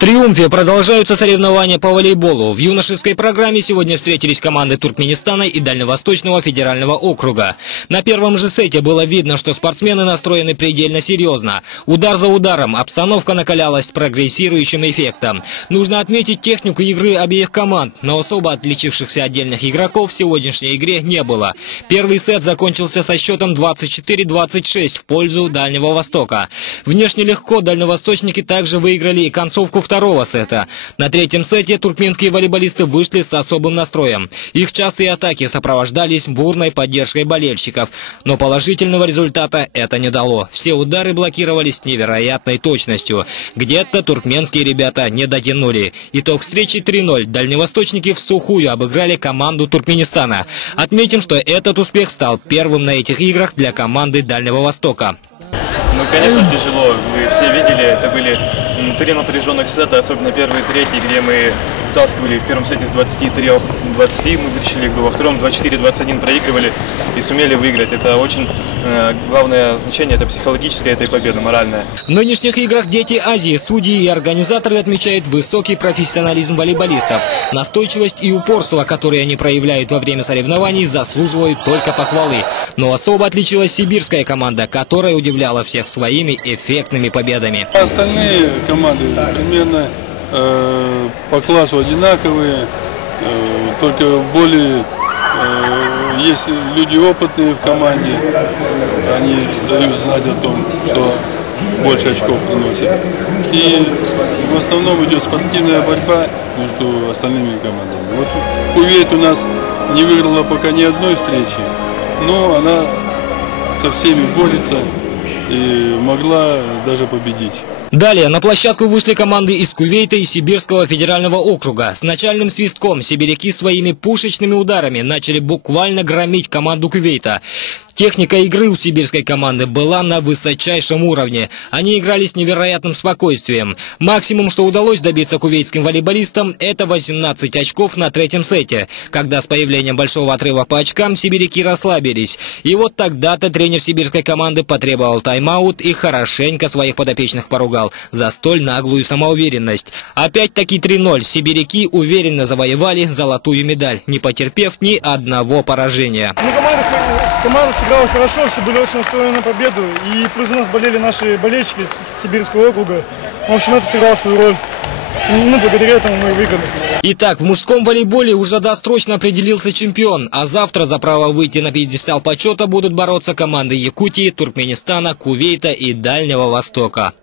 Триумфе продолжаются соревнования по волейболу. В юношеской программе сегодня встретились команды Туркменистана и Дальневосточного федерального округа. На первом же сете было видно, что спортсмены настроены предельно серьезно. Удар за ударом, обстановка накалялась с прогрессирующим эффектом. Нужно отметить технику игры обеих команд, но особо отличившихся отдельных игроков в сегодняшней игре не было. Первый сет закончился со счетом 24-26 в пользу Дальнего Востока. Внешне легко дальневосточники также выиграли и концовку второго сета. На третьем сете туркменские волейболисты вышли с особым настроем. Их частые атаки сопровождались бурной поддержкой болельщиков. Но положительного результата это не дало. Все удары блокировались с невероятной точностью. Где-то туркменские ребята не дотянули. Итог встречи 3-0. Дальневосточники всухую обыграли команду Туркменистана. Отметим, что этот успех стал первым на этих играх для команды Дальнего Востока. Ну, конечно, тяжело. Вы все видели, это были 3 напряженных сета, особенно первый и третий, где мы втаскивали в первом сете с 23-20, мы вытащили игру, во втором 24-21 проигрывали и сумели выиграть. Это очень главное значение, это психологическая этой победы, моральная. В нынешних играх «Дети Азии» судьи и организаторы отмечают высокий профессионализм волейболистов. Настойчивость и упорство, которые они проявляют во время соревнований, заслуживают только похвалы. Но особо отличилась сибирская команда, которая удивляла всех своими эффектными победами. Остальные команды примерно по классу одинаковые, только более есть люди опытные в команде, они дают знать о том, что больше очков приносят. И в основном идет спортивная борьба между остальными командами. Вот Кувейт у нас не выиграла пока ни одной встречи, но она со всеми борется и могла даже победить. Далее на площадку вышли команды из Кувейта и Сибирского федерального округа. С начальным свистком сибиряки своими пушечными ударами начали буквально громить команду Кувейта. Техника игры у сибирской команды была на высочайшем уровне. Они играли с невероятным спокойствием. Максимум, что удалось добиться кувейтским волейболистам, это 18 очков на третьем сете, когда с появлением большого отрыва по очкам сибиряки расслабились. И вот тогда-то тренер сибирской команды потребовал тайм-аут и хорошенько своих подопечных поругал за столь наглую самоуверенность. Опять-таки 3-0. Сибиряки уверенно завоевали золотую медаль, не потерпев ни одного поражения. Команда сыграла хорошо, все были очень настроены на победу. И плюс у нас болели наши болельщики из Сибирского округа. В общем, это сыграло свою роль. Благодаря этому мы и выиграли. Итак, в мужском волейболе уже досрочно определился чемпион. А завтра за право выйти на пьедестал почета будут бороться команды Якутии, Туркменистана, Кувейта и Дальнего Востока.